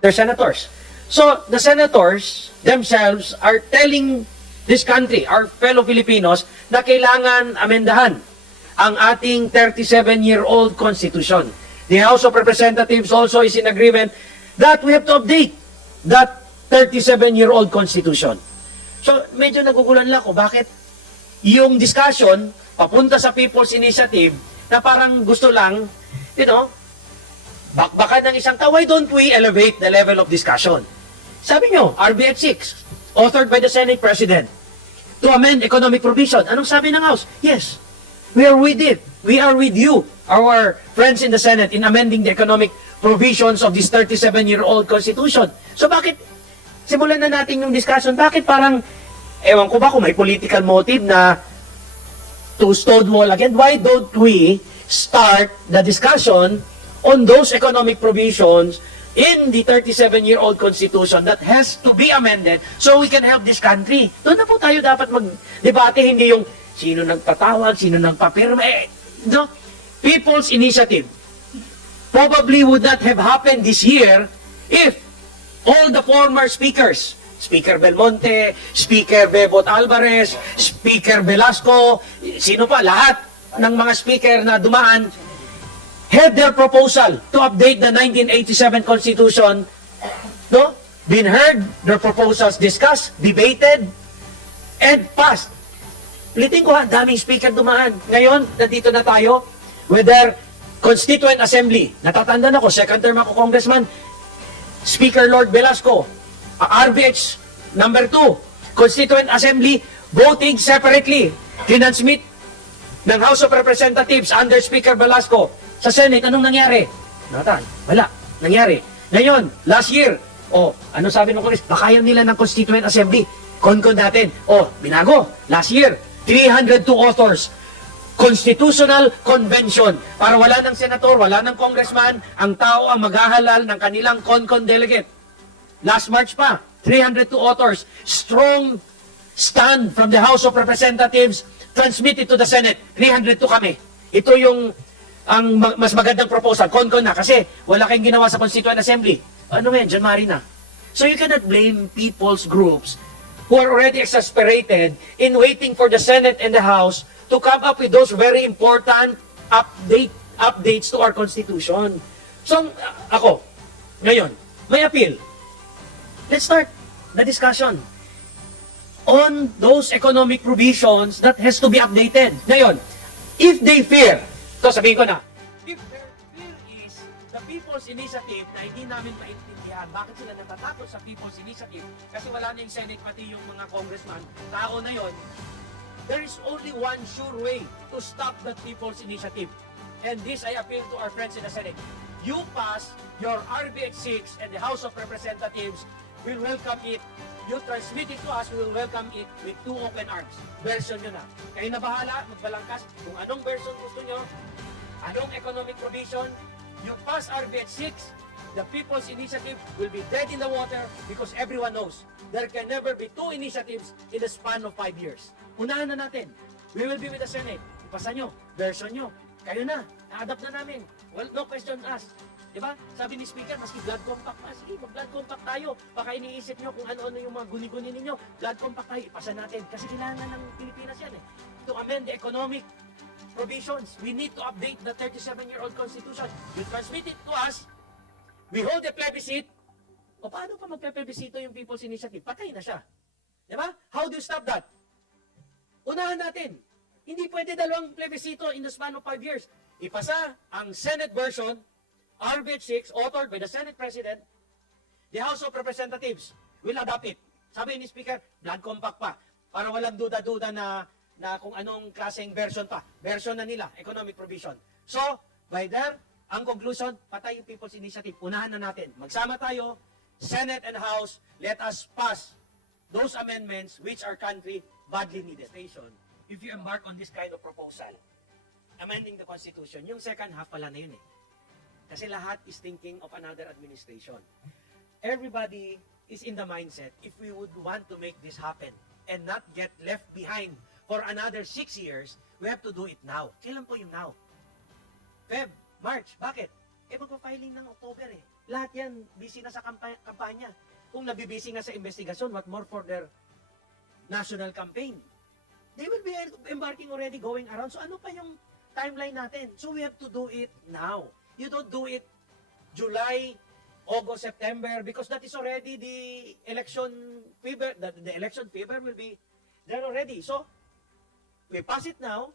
They're senators. So, the senators themselves are telling this country, our fellow Filipinos, na kailangan amendahan ang ating 37-year-old Constitution. The House of Representatives also is in agreement that we have to update that 37-year-old Constitution. So, medyo nagugulan lang ako, bakit yung discussion papunta sa People's Initiative na parang gusto lang, bakbakan ng isang tao, why don't we elevate the level of discussion? Sabi nyo, RBX 6, authored by the Senate President, to amend economic provision. Anong sabi ng House? Yes, we are with it. We are with you, our friends in the Senate, in amending the economic provisions of this 37-year-old Constitution. So bakit, simulan na natin yung discussion, bakit parang, ewan ko ba kung may political motive na to stonewall again? Why don't we start the discussion on those economic provisions in the 37-year-old Constitution that has to be amended so we can help this country? Doon na po tayo dapat mag-debate, hindi yung sino nagpatawag, sino nagpapirma. No? People's Initiative probably would not have happened this year if all the former speakers, Speaker Belmonte, Speaker Bebot Alvarez, Speaker Velasco, sino pa, lahat ng mga speaker na dumaan, had their proposal to update the 1987 Constitution, no? Been heard, their proposals discussed, debated, and passed. Ulitin ko ha, daming speaker dumaan. Ngayon, nandito na tayo, whether Constituent Assembly, natatanda na ko, second term ako congressman, Speaker Lord Velasco, RBH number 2, Constituent Assembly, voting separately, transmit ng House of Representatives under Speaker Velasco. Sa Senate, anong nangyari? Natan, wala. Nangyari. Ngayon, last year, ano sabi ng Congress? Bakayan nila ng Constituent Assembly. Konkon natin. Binago. Last year, 302 authors. Constitutional Convention. Para wala ng senator, wala ng congressman, ang tao ang maghahalal ng kanilang konkon delegate. Last March pa, 302 authors. Strong stand from the House of Representatives transmitted to the Senate. 302 kami. Ito yung ang mas magandang proposal. Konkon na kasi wala kayong ginawa sa Constituent Assembly. Ano ngayon? January na. So you cannot blame people's groups who are already exasperated in waiting for the Senate and the House to come up with those very important updates to our Constitution. So, ako, ngayon, may appeal. Let's start the discussion on those economic provisions that has to be updated. Ngayon, if they fear, sabihin ko na, if their fear is the People's Initiative na hindi namin maintindihan, bakit sila natatakot sa People's Initiative? Kasi wala na yung Senate, pati yung mga congressman, tao na yon. There is only one sure way to stop that People's Initiative. And this I appeal to our friends in the Senate. You pass your RBX 6 and the House of Representatives will welcome it. You transmit it to us, we will welcome it with two open arms. Version nyo na. Kayo na bahala, magbalangkas kung anong version gusto nyo, anong economic provision. You pass RBX 6, the People's Initiative will be dead in the water because everyone knows there can never be two initiatives in the span of 5 years. Unahan na natin. We will be with the Senate. Ipasa nyo, version nyo. Kayo na, na-adapt na namin. Well, no question asked. Diba? Sabi ni Speaker, maski blood compact pa. Sige, mag-blood compact tayo. Baka iniisip nyo kung ano-ano yung mga guni-guni ninyo. Blood compact tayo, ipasa natin. Kasi kailangan ng Pilipinas yan eh. To amend the economic provisions, we need to update the 37-year-old Constitution. You transmit it to us, we hold a plebiscite. O paano pa magpe-plebiscito yung People's Initiative? Patay na siya. Diba? How do you stop that? Unahan natin. Hindi pwede dalawang plebiscito in the span of 5 years. Ipasa ang Senate version, RBH 6, authored by the Senate President, the House of Representatives will adopt it. Sabi ni Speaker, blood compact pa. Para walang duda-duda na kung anong klaseng version pa. Version na nila, economic provision. So, by there, ang conclusion, patay yung People's Initiative. Unahan na natin. Magsama tayo, Senate and House, let us pass those amendments which our country badly needed. If you embark on this kind of proposal, amending the Constitution, yung second half pala na yun eh. Kasi lahat is thinking of another administration. Everybody is in the mindset, if we would want to make this happen and not get left behind for another 6 years, we have to do it now. Kailan po yung now? Feb, March, bakit? Magpa-filing ng October eh. Lahat yan, busy na sa kampanya. Kung nabibisi nga sa investigasyon, what more for their national campaign? They will be embarking already, going around. So ano pa yung timeline natin? So we have to do it now. You don't do it July, August, September, because that is already the election fever. The election fever will be there already. So, we pass it now.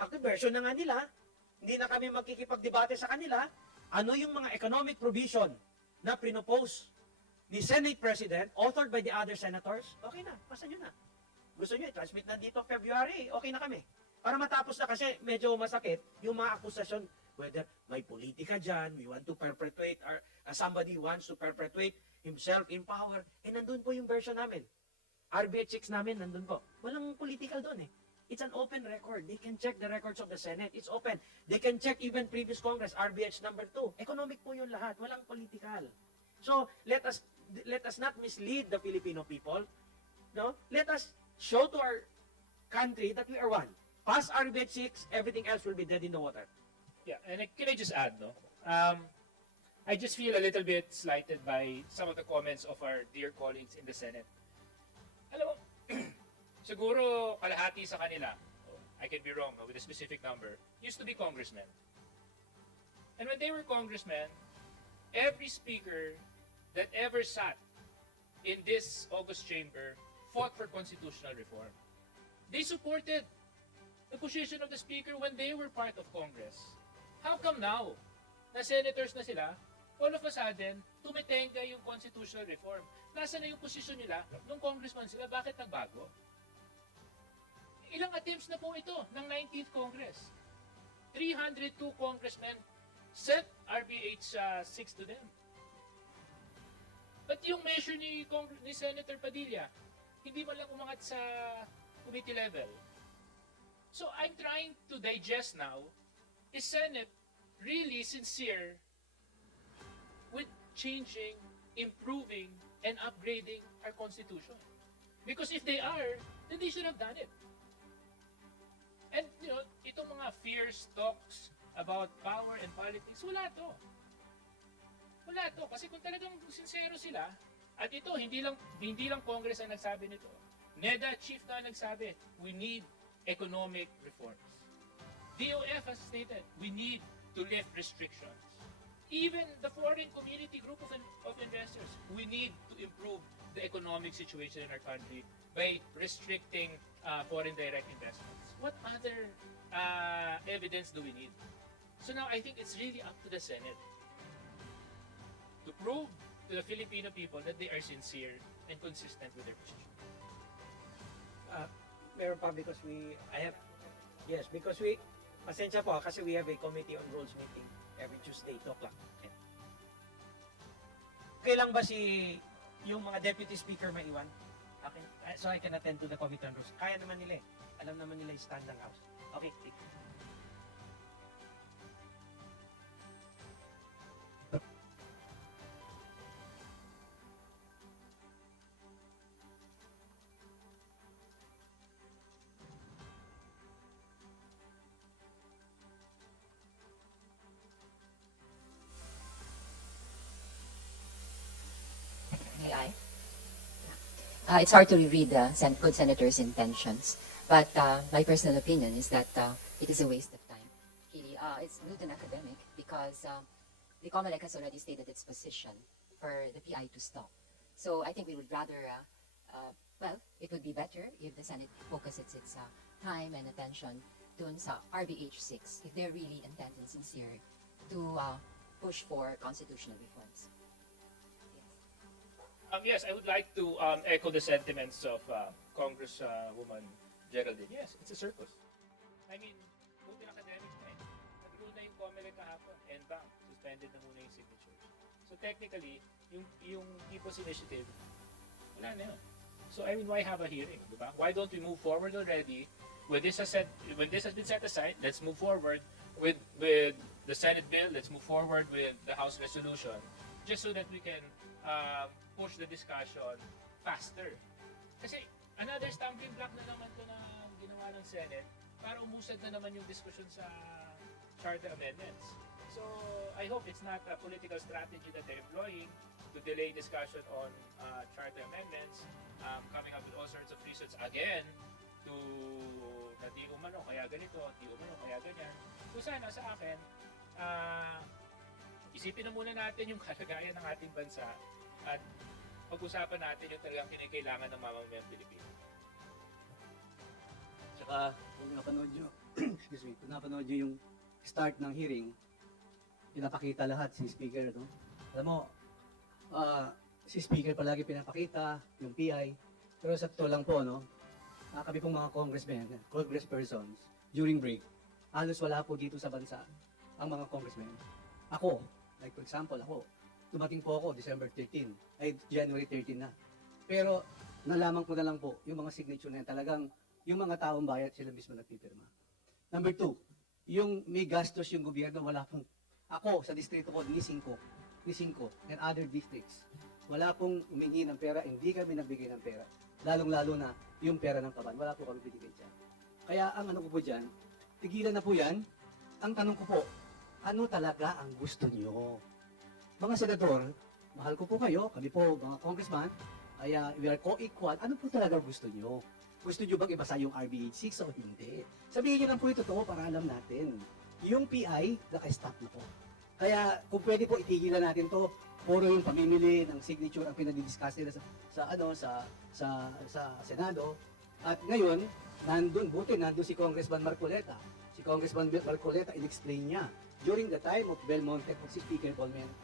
Active version na nga nila. Hindi na kami magkikipagdebate sa kanila. Ano yung mga economic provision na pinopose ni Senate President, authored by the other senators? Okay na, pasa nyo na. Gusto nyo i-transmit na dito February, okay na kami. Para matapos na kasi medyo masakit yung mga akusasyon, whether may politika dyan, we want to perpetuate, or somebody wants to perpetuate himself in power, nandun po yung version namin. RBH 6 namin, nandun po. Walang political doon eh. It's an open record. They can check the records of the Senate. It's open. They can check even previous Congress, RBH number 2. Economic po yung lahat. Walang political. So, let us not mislead the Filipino people. No? Let us show to our country that we are one. Pass RBH 6, everything else will be dead in the water. Yeah, and can I just add, no? I just feel a little bit slighted by some of the comments of our dear colleagues in the Senate. Alam mo, siguro kalahati sa kanila, I can be wrong with a specific number, used to be congressmen. And when they were congressmen, every speaker that ever sat in this August chamber fought for constitutional reform. They supported the position of the speaker when they were part of Congress. How come now, na senators na sila, all of a sudden, tumitenga yung constitutional reform? Nasa na yung posisyon nila nung congressman sila, bakit nagbago? Ilang attempts na po ito ng 19th Congress. 302 congressmen sent RBH 6 to them. But yung measure ni Senator Padilla, hindi man lang umangat sa committee level. So I'm trying to digest now, is Senate really sincere with changing, improving, and upgrading our Constitution? Because if they are, then they should have done it. And, you know, itong mga fierce talks about power and politics, wala to. Wala to. Kasi kung talagang sincero sila, at ito, hindi lang Congress ang nagsabi nito. NEDA chief na nagsabi, we need economic reforms. DOF has stated, we need to lift restrictions. Even the foreign community group of investors, we need to improve the economic situation in our country by restricting foreign direct investments. What other evidence do we need? So now I think it's really up to the Senate to prove to the Filipino people that they are sincere and consistent with their position. Meron pa because pasensya po kasi we have a committee on rules meeting every Tuesday, 2 o'clock. Okay lang ba yung mga deputy speaker maiwan? Okay. So I can attend to the committee on rules. Kaya naman nila eh. Alam naman nila yung stand ng house. Okay. May I? It's hard to reread the good senator's intentions, but my personal opinion is that it is a waste of time. It's rude and academic because the COMELEC has already stated its position for the PI to stop. So I think we would rather, it would be better if the Senate focuses its time and attention dun sa RBH 6 if they're really intent and sincere to push for constitutional reforms. Yes, I would like to echo the sentiments of Congresswoman Geraldine. Yes, it's a circus. I mean, buti ng academic na eh. Nag-rule na yung COMELEC kahapon and bang, suspended na muna yung signatures. So technically, yung People's Initiative, wala na yun. So I mean, why have a hearing, di ba? Why don't we move forward already? When this has been set aside, let's move forward with the Senate bill. Let's move forward with the House resolution, just so that we can push the discussion faster. Kasi another stumbling block na naman to na ginawa ng Senate para umusad na naman yung diskusyon sa charter amendments. So I hope it's not a political strategy that they're employing to delay discussion on charter amendments, coming up with all sorts of reasons again to na di umano kaya ganito, di umano kaya ganyan. So sana sa akin, isipin na muna natin yung kalagayan ng ating bansa at pag-usapan natin yung talagang kinikailangan ng mamamayang Pilipino. Tsaka, kung napanood nyo, excuse me, kung napanood nyo yung start ng hearing, pinapakita lahat si Speaker, no? Alam mo, si Speaker palagi pinapakita, yung PI, pero sa totoo lang po, no? Kami pong mga congresspersons, during break, halos wala po dito sa bansa ang mga congressmen. Ako, like for example, ako, tumating po ako December 13, ay January 13 na. Pero, nalaman ko na lang po, yung mga signature na yan, talagang yung mga taong bayan, sila mismo nagpipirma. Number 2, yung may gastos yung gobyerno, wala pong, ako sa distrito ko, ni 5, and other districts, wala pong humingi ng pera, hindi kami nagbigay ng pera. Lalong-lalo na yung pera ng kaban, wala po kami binigay dyan. Kaya ang ano ko po dyan, tigilan na po yan. Ang tanong ko po, ano talaga ang gusto nyo? Mga senador, mahal ko po kayo, kami po mga congressman, ay we are co-equal, ano po talaga gusto nyo? Gusto nyo bang ibasa yung RBH 6 o hindi? Sabihin nyo lang po ito totoo para alam natin. Yung PI, naka-stop na po. Kaya kung pwede po itigilan natin to, puro yung pamimili ng signature ang pinadidiscuss nila sa Senado. At ngayon, nandun si Congressman Marcoleta. Si Congressman Marcoleta, in-explain niya. During the time of Belmonte, kung si Speaker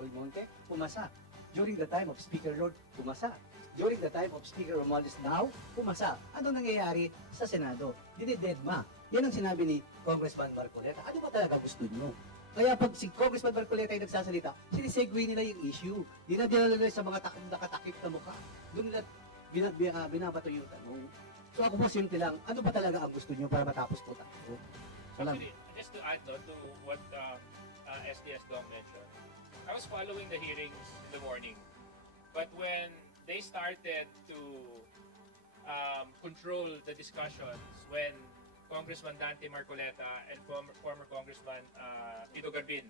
Belmonte, pumasa. During the time of Speaker Lord, pumasa. During the time of Speaker Romualdez now, pumasa. Ano nangyayari sa Senado? Dinidedma. Yan ang sinabi ni Congressman Marcoleta. Ano ba talaga gusto niyo? Kaya pag si Congressman Marcoleta ay nagsasalita, sinisegue nila yung issue. Dinadala nila sa mga nakatakip na mukha. Doon nila binabato yung tanong. So ako po simple lang, ano ba talaga ang gusto niyo para matapos po tayo? Walang. Actually, just to add to what SDS Dong mentioned, I was following the hearings in the morning, but when they started to control the discussions, when Congressman Dante Marcoleta and former Congressman Tito Garbin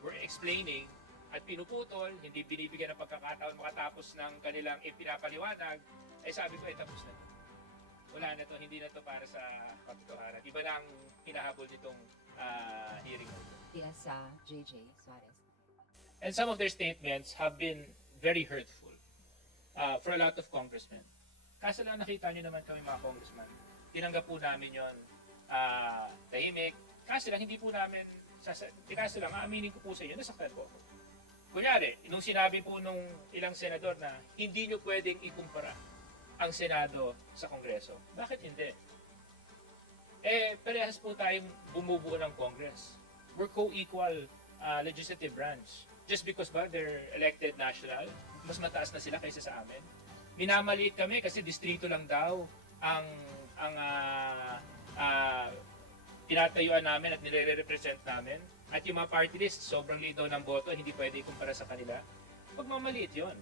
were explaining at pinuputol, hindi binibigyan ng pagkakataon makatapos ng kanilang ipinapaliwanag, ay sabi ko, tapos na to. Wala na to, hindi na to para sa katotohanan. Iba na ang hinahabol nitong hearing na ito. Yes, JJ Suarez. And some of their statements have been very hurtful for a lot of congressmen. Kaso lang nakita nyo naman kami mga congressman, tinanggap po namin yon tahimik. Kaso lang hindi po namin, kaso lang aaminin ko po sa inyo, nasaktan po ako. Kunyari, nung sinabi po nung ilang senador na hindi nyo pwedeng ikumpara ang Senado sa Kongreso. Bakit hindi? Parehas po tayong bumubuo ng Congress. We're co-equal legislative branch. Just because ba they're elected national, mas mataas na sila kaysa sa amin. Minamaliit kami kasi distrito lang daw ang tinatayuan namin at nire-represent namin. At yung mga party list, sobrang liit daw ng boto, hindi pwede ikumpara sa kanila. Pagmamaliit yon.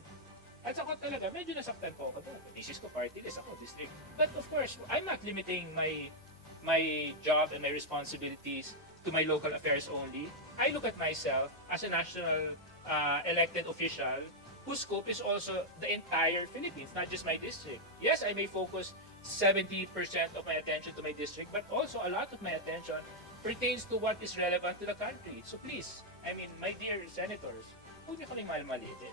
At saka talaga, medyo nasaktan po ako doon. This is ko party list, ako district. But of course, I'm not limiting my job and my responsibilities to my local affairs only. I look at myself as a national elected official whose scope is also the entire Philippines, not just my district. Yes, I may focus 70% of my attention to my district, but also a lot of my attention pertains to what is relevant to the country. So please, I mean, my dear senators, huwag niyo kaming mahal-maliitin.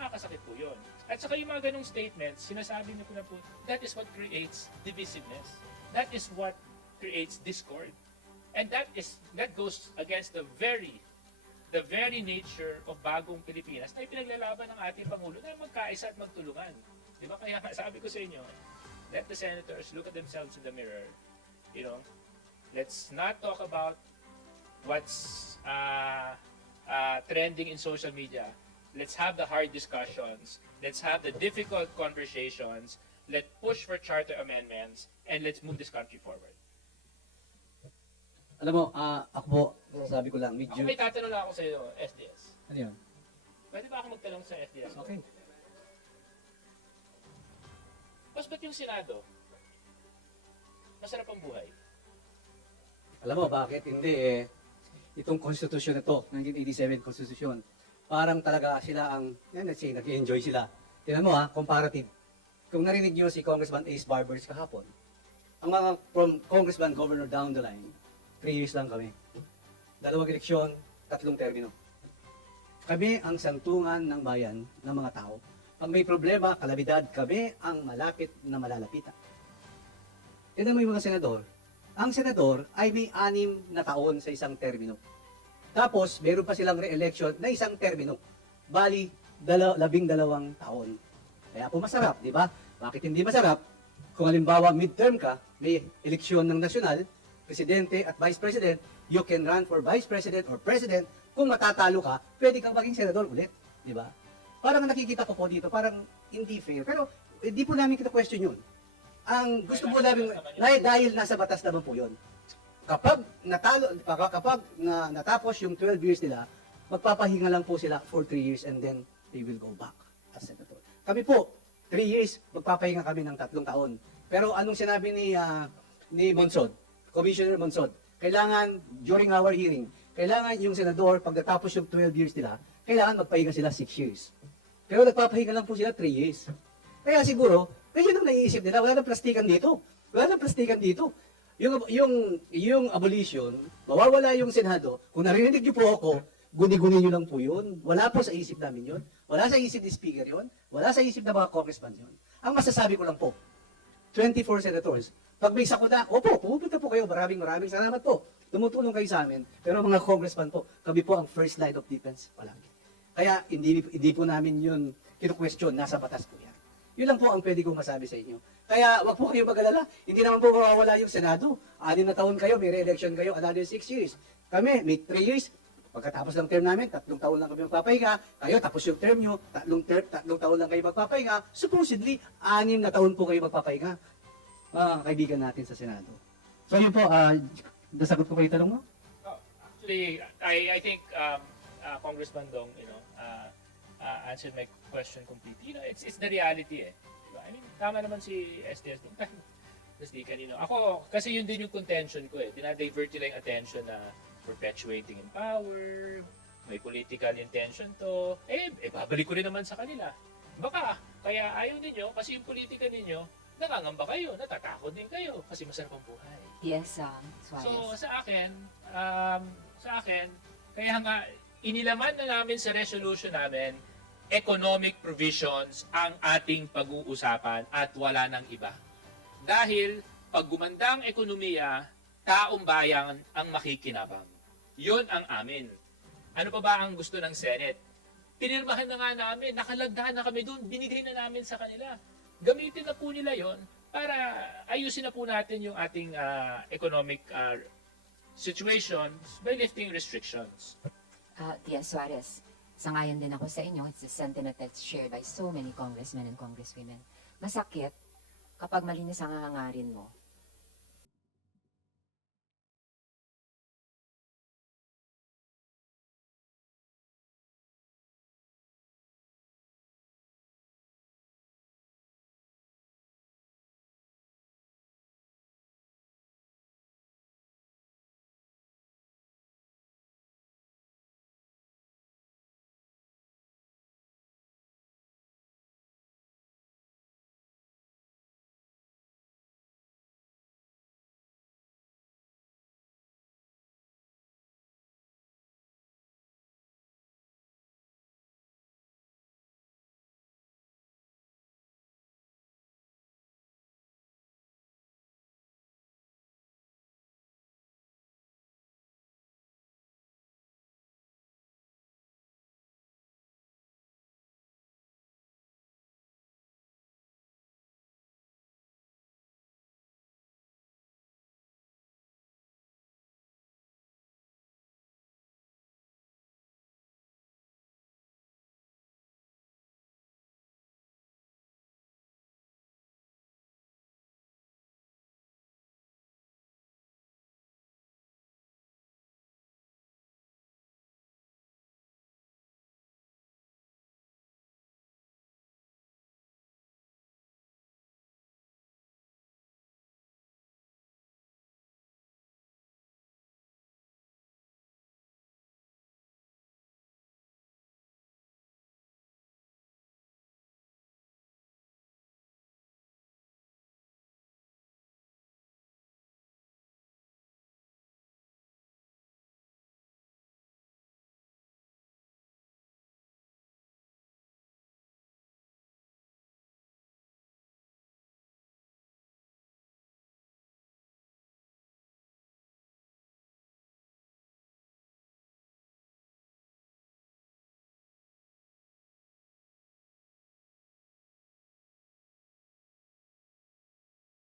Nakakasakit po yun. At saka yung mga ganong statements, sinasabi niyo po na po, that is what creates divisiveness. That is what creates discord. And that goes against the very nature of bagong Pilipinas na ipinaglalaban ng ating Pangulo na magkaisa at magtulungan. Di ba? Kaya sabi ko sa inyo, let the senators look at themselves in the mirror. You know, let's not talk about what's trending in social media. Let's have the hard discussions. Let's have the difficult conversations. Let's push for charter amendments and let's move this country forward. Alam mo, ako po, sabi ko lang, Ako may tatanong lang ako sa iyo, SDS. Ano yan? Pwede ba ako magtanong sa SDS? Okay. Mas ba't yung Senado? Masarap ang buhay. Alam mo, bakit? Hindi itong konstitusyon na to, 1987 konstitusyon, parang talaga sila ang, let's say, nag-enjoy sila. Tingnan mo comparative. Kung narinig nyo si Congressman Ace Barbers kahapon, ang mga from Congressman, Governor down the line, 3 years lang kami. 2 eleksyon, 3 termino. Kami ang santungan ng bayan, ng mga tao. Pag may problema, kalamidad, kami ang malapit na malalapitan. Tignan mo yung mga senador. Ang senador ay may 6 na taon sa isang termino. Tapos, meron pa silang re-election na isang termino. Bali, 12 taon. Kaya po masarap, di ba? Bakit hindi masarap? Kung halimbawa midterm ka, may eleksyon ng nasyonal, presidente at vice president, you can run for vice president or president. Kung matatalo ka, pwede kang maging senador ulit. Di ba? Parang nakikita ko po dito, parang hindi fair. Pero hindi po namin kita question yun. Ang gusto po namin, dahil nasa batas naman po yun. Kapag natapos yung 12 years nila, magpapahinga lang po sila for 3 years and then they will go back as senator. Kami po, 3 years, magpapahinga kami ng 3 taon. Pero anong sinabi ni Monsod, Commissioner Monsod, kailangan, during our hearing, kailangan yung senador, pag natapos yung 12 years nila, kailangan magpahinga sila 6 years. Pero nagpapahinga lang po sila 3 years. Kaya siguro, yun ang naiisip nila, wala nang plastikan dito. Wala nang plastikan dito. Yung abolition, mawawala yung Senado. Kung narinig niyo po ako, guni-guni niyo lang po yun. Wala po sa isip namin yun. Wala sa isip ni Speaker yun. Wala sa isip ng mga congressman yun. Ang masasabi ko lang po, 24 senators. Pag may sakuna, opo, pupunta po kayo. Maraming salamat po. Tumutulong kayo sa amin. Pero mga congressman po, kami po ang first line of defense palagi. Kaya hindi po namin yun kinu-question. Nasa batas po yan. Yun lang po ang pwede kong masabi sa inyo. Kaya wag po kayong mag-alala. Hindi naman po mawawala yung Senado. 6 na taon kayo, may re-election kayo, another 6 years. Kami, may 3 years. Pagkatapos ng term namin, 3 taon lang kami magpapahinga. Kayo, tapos yung term nyo, 3 taon lang kayo magpapahinga. Supposedly, 6 na taon po kayo magpapahinga. Mga kaibigan natin sa Senado. So yun po, nasagot ko pa yung tanong mo? Actually, I think Congressman Dong, answered my question completely. It's the reality eh. Diba? I mean, tama naman si SDS Dong. Tapos di kanino. Ako, kasi yun din yung contention ko eh. Dinadivert nila yung attention na perpetuating in power, may political intention to. Babalik ko rin naman sa kanila. Baka, kaya ayaw ninyo, kasi yung politika ninyo, nangangamba kayo, natatakot din kayo, kasi masarap ang buhay. Yes, Suarez. So sa akin, kaya nga inilaman na namin sa resolution namin, economic provisions ang ating pag-uusapan at wala nang iba. Dahil pag gumanda ang ekonomiya, taong bayan ang makikinabang. Yun ang amin. Ano pa ba ang gusto ng Senate? Pinirmahan na nga namin, nakalagdahan na kami doon, binigay na namin sa kanila. Gamitin na po nila yon para ayusin na po natin yung ating economic situations by lifting restrictions. Tia Suarez, sangayon din ako sa inyo. It's a sentiment that's shared by so many congressmen and congresswomen. Masakit kapag malinis ang hangarin mo